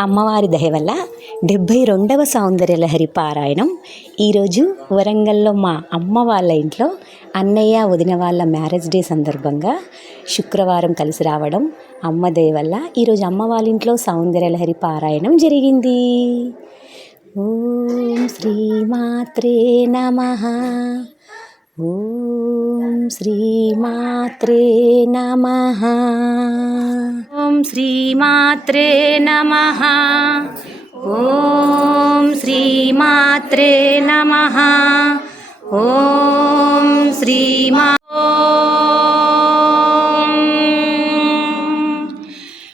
అమ్మవారి దయ వల్ల డెబ్భై రెండవ సౌందర్యలహరి పారాయణం. ఈరోజు వరంగల్లో మా అమ్మ వాళ్ళ ఇంట్లో అన్నయ్య వదిన వాళ్ళ మ్యారేజ్ డే సందర్భంగా శుక్రవారం కలిసి రావడం అమ్మ దయ వల్ల ఈరోజు అమ్మ వాళ్ళ ఇంట్లో సౌందర్యలహరి పారాయణం జరిగింది. ఓం శ్రీమాత్రే నమ. ॐ श्रीमात्रे नमः। ॐ श्रीमात्रे नमः। ॐ श्रीमात्रे नमः। ॐ श्रीमा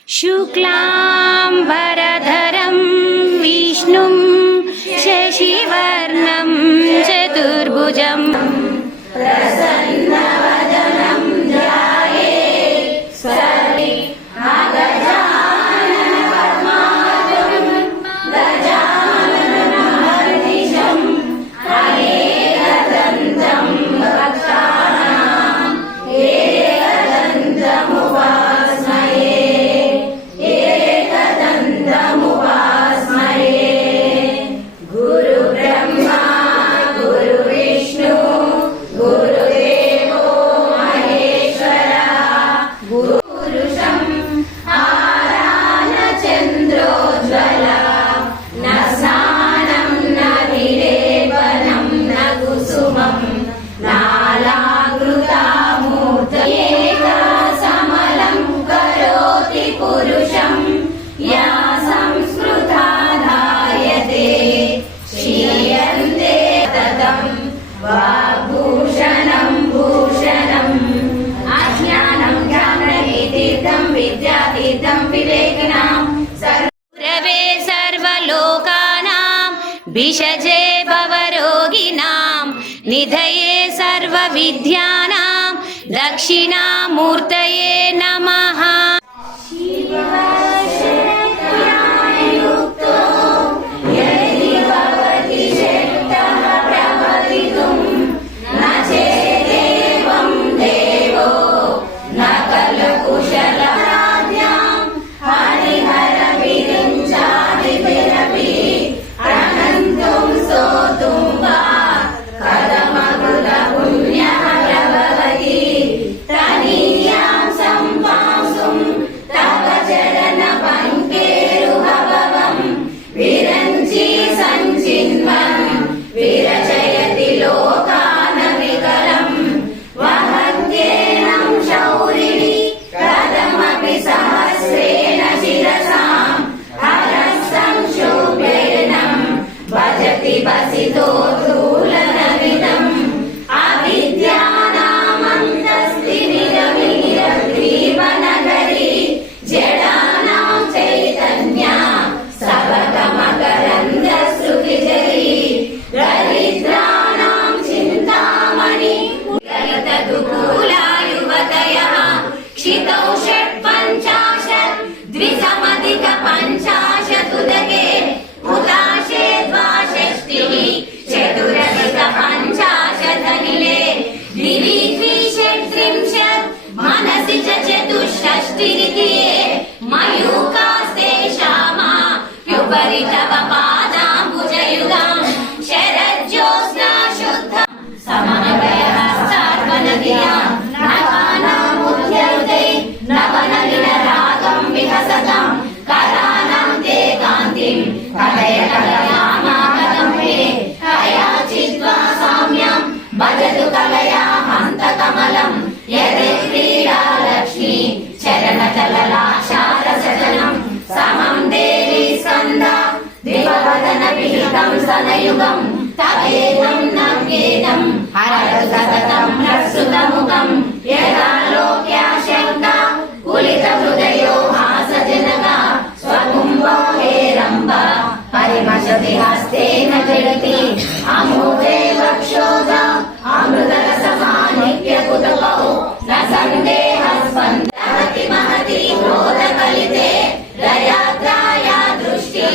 शुक्लां वरधरं विष्णुं, शशिवर्णं चतुर्भुजम् सर्वविद्यानां दक्षिणामूर्तये యదక్రీడాలక్ష్మి చరణకలలాశారసనం సమం దేవి స్కంద దివవదన విహితం సనయుగం తవేదం నవ్యేదం హరతు సతతం ప్రస్తుతముఖం యదా లోక్యాశంక కులిత హృదయో హాస జనక స్వకుంభో హేరంబ పరిమశతి హస్తేన జడతి. అమోదే ಉತುಕವು ನ ಸಂದೇಹ ಸ್ಪಂದತಿ ಮಹತಿ ಕ್ರೋಧ ಕಲಿತೆ ದಯಾದ್ರಾಯ ದೃಷ್ಟಿ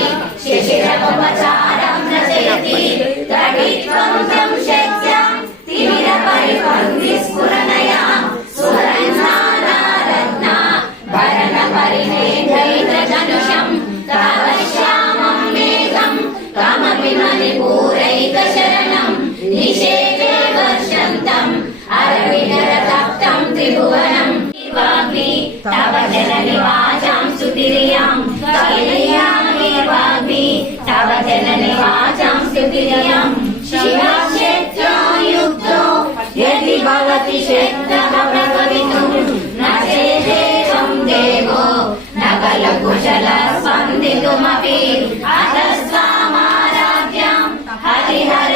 ಶಿಶಿರಪಚಾರಂ ರಚಯತಿ ತಡಿತ್ವಂ ಸಂಶಕ್ಯ ತಿಮಿರ ಪರಿಪಂಕ್ತಿ ಸ್ಫುರಣಯ ಸುಹರಜ್ಞಾನ ರತ್ನ ಭರಣ ಪರಿಣೇಂದ್ರ ಧನುಷಂ ಕಾವಶ್ಯಾಮಂ ಮೇಘಂ ಕಾಮಪಿ ಮಣಿಪೂರೈಕ ಶರಣಂ ನಿಷೇ भुवनं वाग्मि तव जननिवाचां सुतिर्यां कलयामि वाग्मि तव जननिवाचां सुतिर्यां शिवक्षेत्रयुक्तो यदि भवति क्षेत्रः प्रभवितुं न चेदेकं देवो न बलकुशल स्पन्दितुमपि अतस्त्वामाराध्यां हरिहर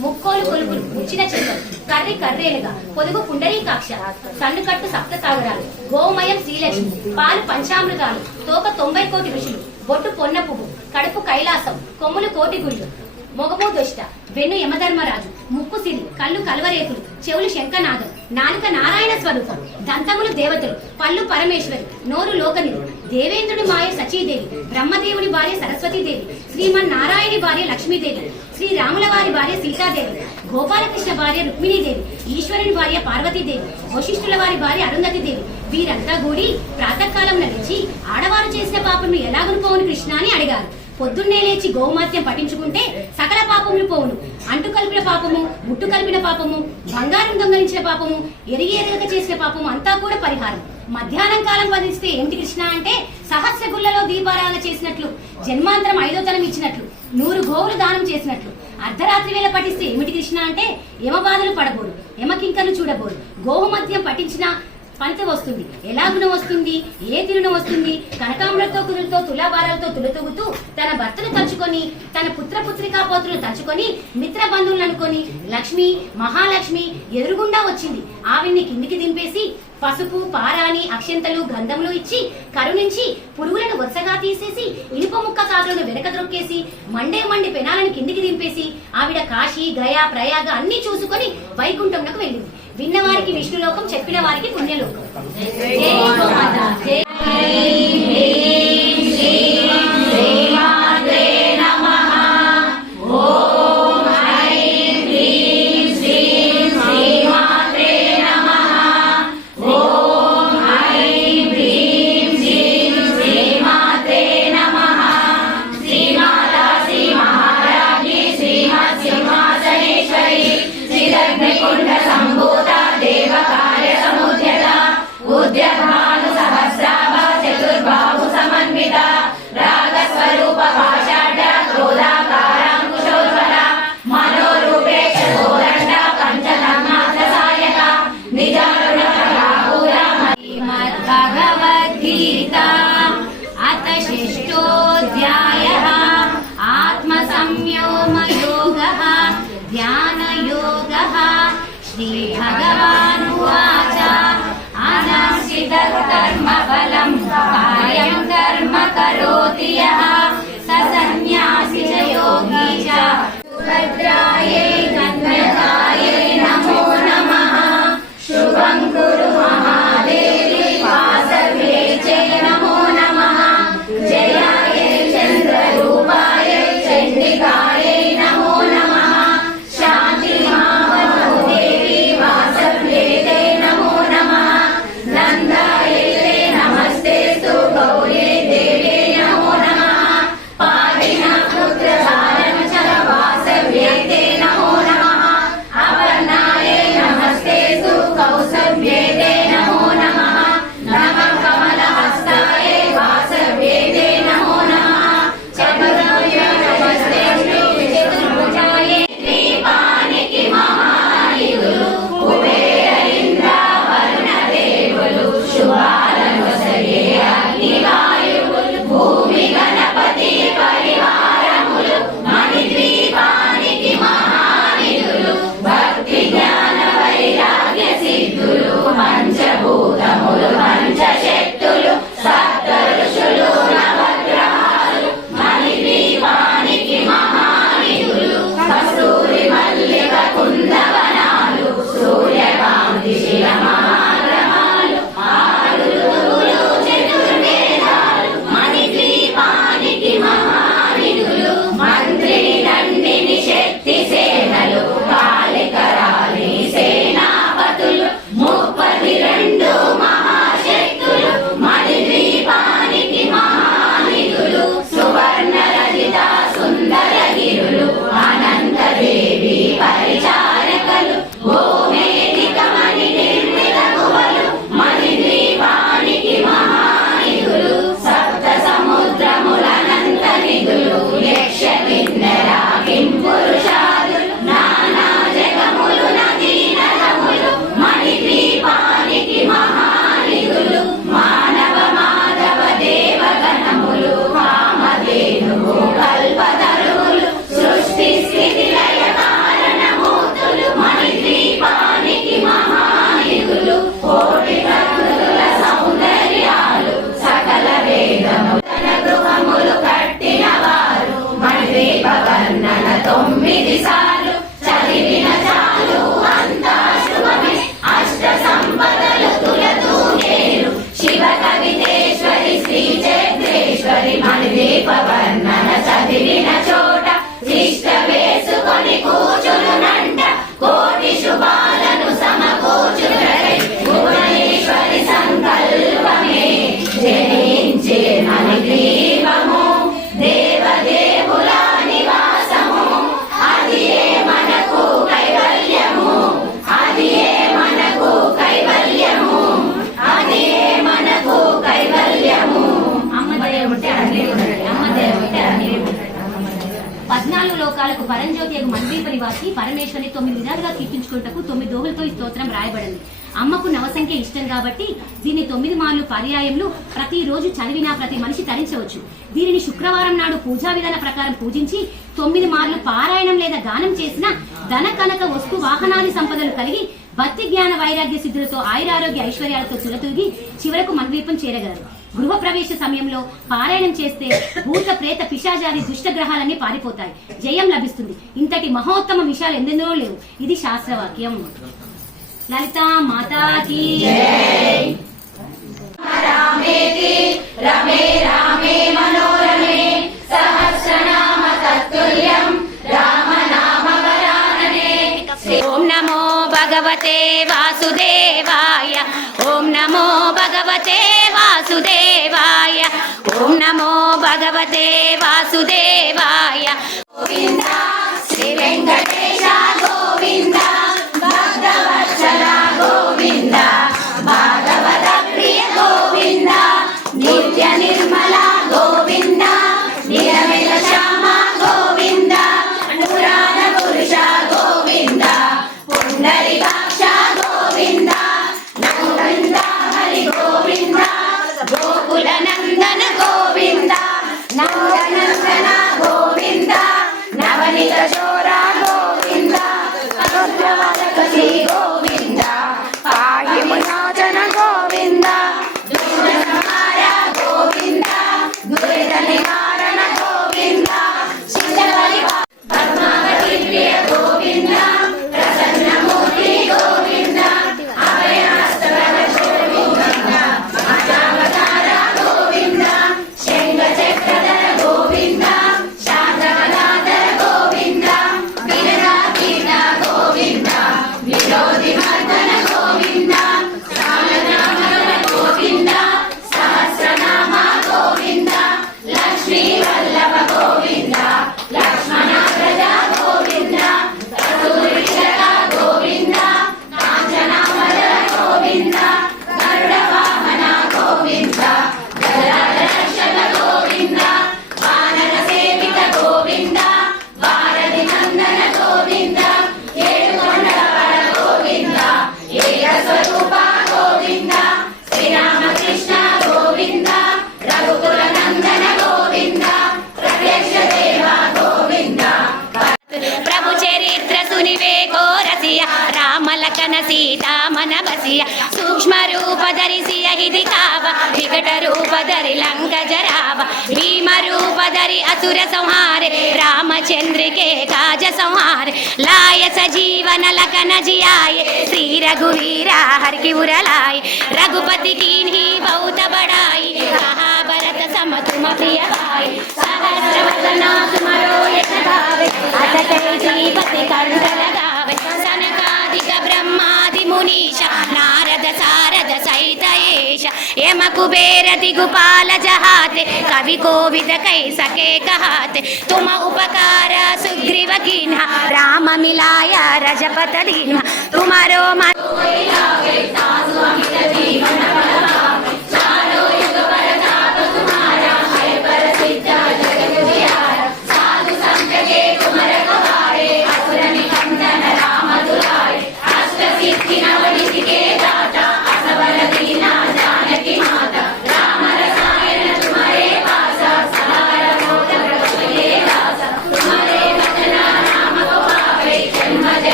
ముక్కోలు కొలుపులు ముచ్చిన చెట్లు కర్రి కర్రేలుగా పొదుగు పుండరీకాక్ష సన్నుకట్టు సప్త సాగరాలు గోమయం శ్రీలక్ష్మి పాలు పంచామృతాలు తోక తొంభై కోటి ఋషులు బొట్టు పొన్న పువ్వు కడుపు కైలాసం కొమ్ములు కోటి గుళ్ళు మొగమో దుష్ట వెన్ను యమధర్మరాజు ముక్కు సిరి కళ్ళు కలవరేకులు చెవులు శంఖనాదం నాలుక నారాయణ స్వరూపం దంతములు దేవతలు పళ్ళు పరమేశ్వరి నోరు లోకని దేవేంద్రుడి మాయ సచీదేవి బ్రహ్మదేవుడి భార్య సరస్వతీదేవి శ్రీమన్ నారాయణి భార్య లక్ష్మీదేవి శ్రీ రాముల వారి భార్య సీతాదేవి గోపాలకృష్ణ భార్య రుక్మిణీదేవి ఈశ్వరుని భార్య పార్వతీదేవి వశిష్ఠుల వారి భార్య అరుంధతిదేవి. వీరంతా కూడి ప్రాతకాలం నడిచి ఆడవారు చేసిన పాపను ఎలాగనుకోవని కృష్ణ అని అడిగారు. పొద్దున్నే లేచి గోమాత్యం పఠించుకుంటే సకల పాపములు పోవును. అంటు కలిపిన పాపము ముట్టు కలిపిన పాపము బంగారం దొంగలించిన పాపము ఎరిగి ఎరగక చేసిన పాపము అంతా కూడా పరిహారం. మధ్యాహ్నం కాలం వధిస్తే ఏంటి కృష్ణ అంటే సహస్ర గుళ్ళలో దీపారాధన చేసినట్లు జన్మాంతరం ఐదో తలం ఇచ్చినట్లు నూరు గోవులు దానం చేసినట్లు. అర్ధరాత్రి వేళ పఠిస్తే ఏమిటి కృష్ణ అంటే యమబాధలు పడబోరు యమకింకను చూడబోరు. గోహు మద్యం పఠించిన పంచ వస్తుంది. ఎలా గుణం వస్తుంది? ఏ తిరుణం వస్తుంది? కనకాంబరతో కుదురుతో తులాభారాలతో తులతూగుతూ తన భర్తను తలుచుకొని తన పుత్ర పుత్రికా పోతులను తలుచుకొని మిత్ర బంధువులను అనుకొని లక్ష్మి మహాలక్ష్మి ఎదురుగుండా వచ్చింది. ఆవిడ్ని కిందికి దింపేసి పసుపు పారాని అక్షంతలు గంధములు ఇచ్చి కరుణించి పురుగులను వరుసగా తీసేసి ఇనుప ముక్క కాకులను వెనక ద్రొక్కేసి మండే మండి పెనాలను కిందికి దింపేసి ఆవిడ కాశీ గయా ప్రయాగ అన్ని చూసుకొని వైకుంఠంలోకి వెళ్ళింది. విన్నవారికి విష్ణులోకం చెప్పిన వారికి పుణ్యలోకం. జై గోమాత జై. अनश्चितकर्मफलम् कार्यं कर्म करोति यः। स सन्न्यासी च योगी च। सुभद्रायै విధాలుగా తొమ్మిది దోగులతో ఈ స్తోత్రం రాయబడింది. అమ్మకు నవసంఖ్య ఇష్టం కాబట్టి దీన్ని తొమ్మిది మార్లు పర్యాయంలో ప్రతిరోజు చదివినా ప్రతి మనిషి తరించవచ్చు. దీనిని శుక్రవారం నాడు పూజా విధాన ప్రకారం పూజించి తొమ్మిది మార్లు పారాయణం లేదా గానం చేసిన ధన కనక వస్తు వాహనాది సంపదలు కలిగి భక్తి జ్ఞాన వైరాగ్య సిద్ధులతో ఆయురారోగ్య ఐశ్వర్యాలతో చిరతూగి చివరకు మన్వీపం చేరగలరు. గృహ ప్రవేశ సమయంలో పారాయణం చేస్తే భూత ప్రేత పిశాచాది దుష్ట గ్రహాలన్నీ పారిపోతాయి. జయం లభిస్తుంది. ఇంతటి మహోత్తమ విషయాలు ఎందెందో లేవు. ఇది శాస్త్రవాక్యం. లలిత మాతాకి రామేతి రమే రామే మనోరమే సహస్రనామ తత్తుల్యం రామ నామ వరాననే ఓం నమో భగవతే వాసుదేవాయ ఓం నమో భగవతే వా ఓం నమో భగవతే వాసుదేవాయ. గోవింద శ్రీ వెంకటేశ గోవింద. ಕಾಂಚನ ಸೀತಾ ಮನಬಸಿಯ ಸೂಕ್ಷ್ಮ ರೂಪ ಧರಿಸಿಯ ಹಿದಿ ಕಾವ ವಿಕಟ ರೂಪ ಧರಿ ಲಂಕ ಜರಾವ ಭೀಮ ರೂಪ ಧರಿ ಅಸುರ ಸಂಹಾರೆ ರಾಮಚಂದ್ರಿಕೆ ಕಾಜ ಸಂಹಾರೆ ಲಾಯ ಸಜೀವನ ಲಖನ ಜಿಯಾಯೆ ಶ್ರೀ ರಘುವೀರ ಹರ್ की उरलाय रघुपति कीन ही बहुत बड़ाई कहा भरत सम तुम प्रिय भाई सहस्र वदना तुमरो यश गावे अत कहि श्रीपति कंठ लगाई మునీష నారద సారద సైతయేష యమ కుబేర దిగుపాల జహాత్ కవి కోవిద కై సకే కహాత్ తుమ ఉపకార సుగ్రీవ గిన్ రామ మిలాయ రజపత దీన్హ తుమరో మా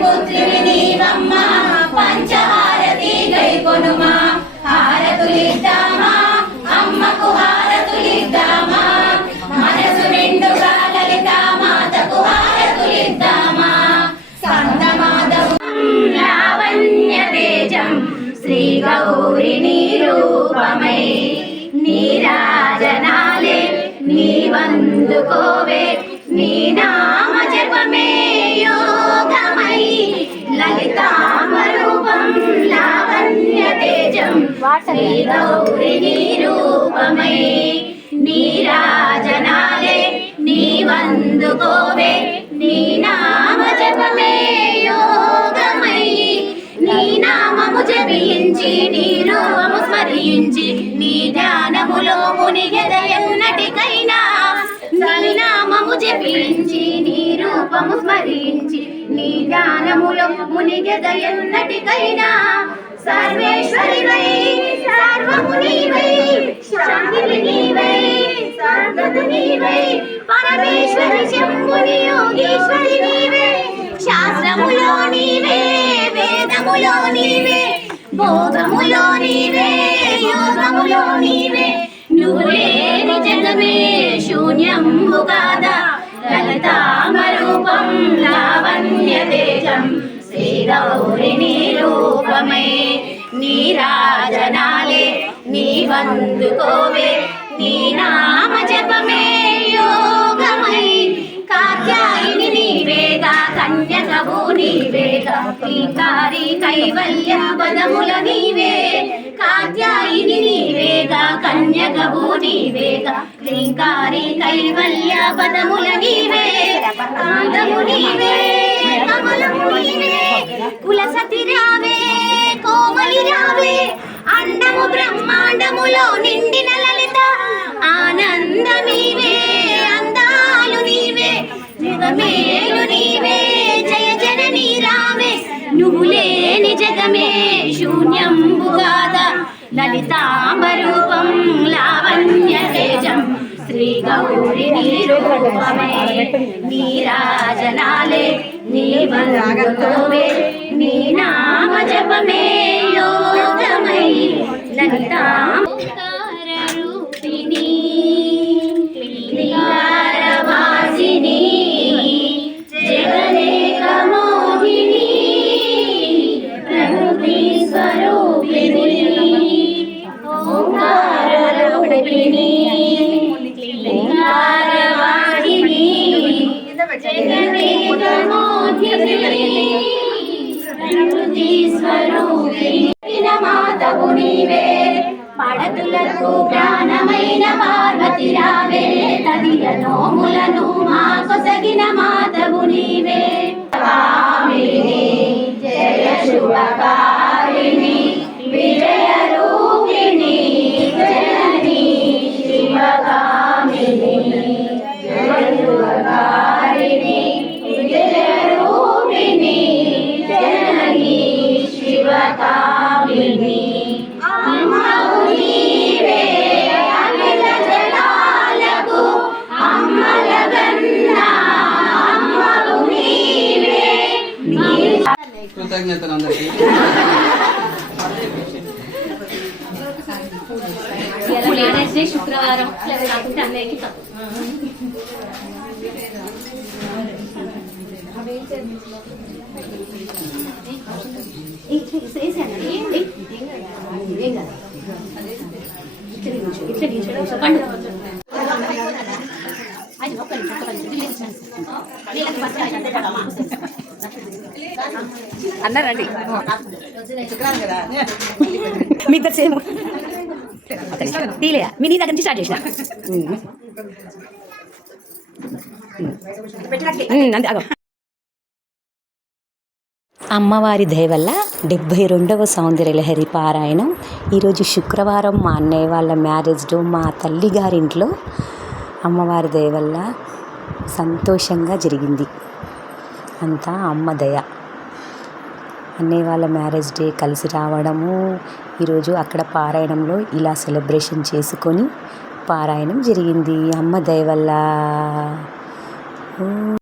పుత్రివి నీవమ్మ పంచహారతి గై కొనుమా హారతులిద్దామా అమ్మకు హారతులిద్దామా మనసు నిండుగా లలిత మాతకు లావణ్య తేజం శ్రీ గౌరి నీరూపమై. నీరాజనాలే నీనా శ్రీ గౌరి రూపమై నీరాజనాలే నీవందుకోవే. నీ నామ జపమే యోగమై. నీ నామము జపించి నీ రూపము స్మరించి నీ ధ్యానములో మునిగెదయన్నటికైనా నీ నామము జపించి నీ రూపము స్మరించి నీ ధ్యానములో మునిగెదయన్నటికైనా సర్వేశ్వరి వై సర్వము నీవై శాంతిని నీవై సర్వదు నీవై పరమేశ్వరి శంభుని శాస్త్రములో నీవే వేదములో నీవే నీవే యోగములో నీవే. నువ్వు లేని జగమే శూన్యంబు కాదా లలితామరూపం లావణ్య తేజం శ్రీగౌరి నీ రూపమే నీ రాజనాలే నీ వందుకోవే నీ నామ జపమే యోగమై. కాత్యాయిని నీవేగా కన్యకవు నీవేగా శ్రీకారి కైవల్య పదముల నీవే. కాత్యాయిని నీవేగా కన్యగవు నీవేగా శ్రీకారి కైవల్య పదముల నీవే కాంతము నీవే కమలము నీవే కులసతి రావే కోమలి రావే అండము బ్రహ్మాండములో నిండిన లలిత ఆనందమీవే అందాలు నీవే జగమేలు నీవే జయ జననీ రావే నువ్వు లేని జగమే శూన్యంబు కాదా లలితాంబరూపం లావణ్య తేజం శ్రీ గౌరి నీ రూపమే నీరాజనాలే నీ వందోవే నీ నామ జపమే శివకామిని అమ్మవు నీవే అఖిల జలాలకు అమ్మవు నీవే కృతజ్ఞతలు అందరికీ మ్యారేజ్ అన్నారండి. మీ ఇద్దరు సేమ్. తీలే మీ నీ దగ్గర నుంచి స్టార్ట్ చేసిన. అంతే అగో అమ్మవారి దయ వల్ల డెబ్భై రెండవ సౌందర్యలహరి పారాయణం. ఈరోజు శుక్రవారం మా అన్నయ్య వాళ్ళ మ్యారేజ్ మా తల్లి గారింట్లో అమ్మవారి దయ వల్ల సంతోషంగా జరిగింది. అంతా అమ్మ దయ. అన్నయ్య వాళ్ళ మ్యారేజ్ డే కలిసి రావడము ఈరోజు అక్కడ పారాయణంలో ఇలా సెలబ్రేషన్ చేసుకొని పారాయణం జరిగింది. అమ్మ దయ వల్ల